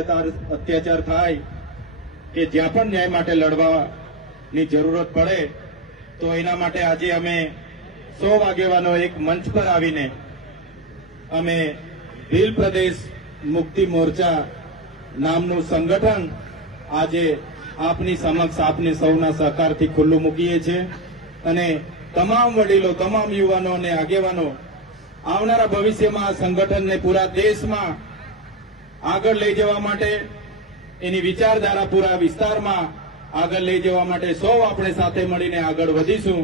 અત્યાચાર થાય કે જ્યાં પણ ન્યાય માટે લડવાની જરૂરત પડે તો એના માટે આજે અમે 100 આગેવાનો એક મંચ પર આવીને અમે ભીલ પ્રદેશ મુક્તિ મોરચા નામનું સંગઠન આજે આપની સમક્ષ આપની સૌના સહકારથી ખુલ્લું મૂકીએ છીએ અને તમામ વડીલો, તમામ યુવાનો અને આગેવાનો આવનારા ભવિષ્યમાં આ સંગઠનને પૂરા દેશમાં આગળ લઈ જવા માટે એની વિચારધારા પૂરા વિસ્તારમાં આગળ લઈ જવા માટે સૌ આપણે સાથે મળીને આગળ વધીશું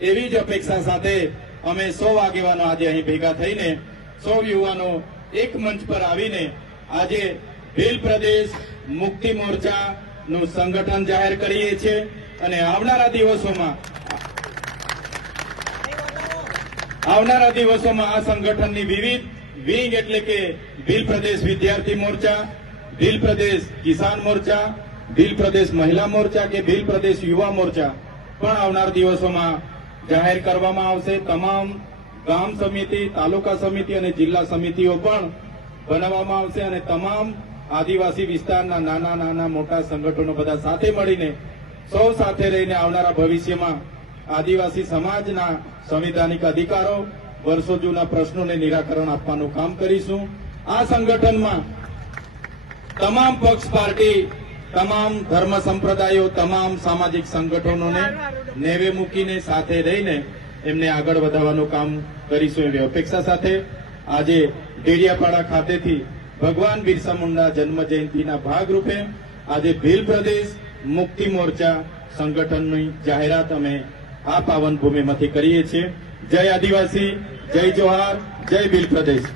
એવી જ અપેક્ષા સાથે અમે 100 આગેવાનો આજે અહીં ભેગા થઈને 100 યુવાનો એક મંચ પર આવીને આજે ભીલ પ્રદેશ મુક્તિ મોરચાનું સંગઠન જાહેર કરીએ છીએ અને આવનારા દિવસોમાં આ સંગઠનની વિવિધ વિંગ એટલે કે ભીલ પ્રદેશ વિદ્યાર્થી મોરચા, ભીલ પ્રદેશ કિસાન મોરચા, ભીલ પ્રદેશ મહિલા મોરચા કે ભીલ પ્રદેશ યુવા મોરચા પણ આવનાર દિવસોમાં જાહેર કરવામાં આવશે. તમામ ગામ સમિતિ, તાલુકા સમિતિ અને જિલ્લા સમિતિઓ પણ બનાવવામાં આવશે અને તમામ આદિવાસી વિસ્તારના નાના નાના મોટા સંગઠનો બધા સાથે મળીને સૌ સાથે રહીને આવનારા ભવિષ્યમાં આદિવાસી સમાજના સંવિધાનિક અધિકારો, વર્ષો જૂના પ્રશ્નોને નિરાકરણ આપવાનું કામ કરીશું. આ સંગઠનમાં તમામ પક્ષ પાર્ટી, તમામ ધર્મ સંપ્રદાયો, તમામ સામાજિક સંગઠનોને નેવે મૂકીને સાથે રહીને એમને આગળ વધારવાનું કામ કરીશું એવી અપેક્ષા સાથે આજે ડેડિયાપાડા ખાતેથી ભગવાન બિરસા મુંડા જન્મ જયંતિના ભાગરૂપે આજે ભીલ પ્રદેશ મુક્તિ મોરચા સંગઠનની જાહેરાત અમે આ પાવન ભૂમિમાંથી કરીએ છીએ. જય આદિવાસી, જય જોહાર, જય ભીલ પ્રદેશ.